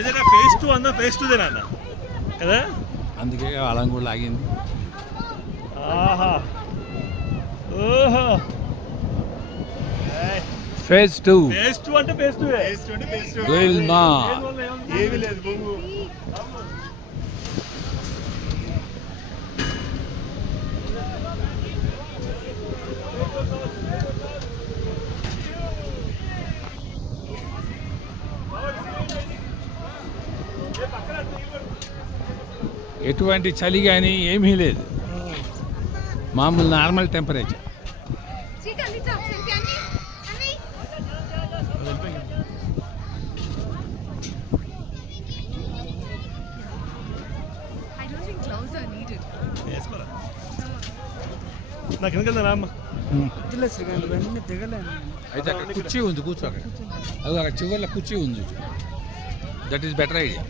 ఏదైనా ఫేస్ 2 అన్న ఫేస్ 2 దేనా అన్న కదా, అందుకే వాళ్ళని కూడా లాగింది. ఆహా ఓహో ఫేజ్ 2 అంటే ఫేస్ 2 గోయిల్మా. ఏమీ లేదు బొంగు. ఎటువంటి చలి కానీ ఏమీ లేదు, మామూలు నార్మల్ టెంపరేచర్. వేసుకోరా నాకు ఎందుకు రామ్మ. అయితే అక్కడ కుర్చీ ఉంది, కూర్చో. అక్కడ అది అక్కడ చివరిలో కుర్చీ ఉంది, దట్ ఈస్ బెటర్ ఐడియా.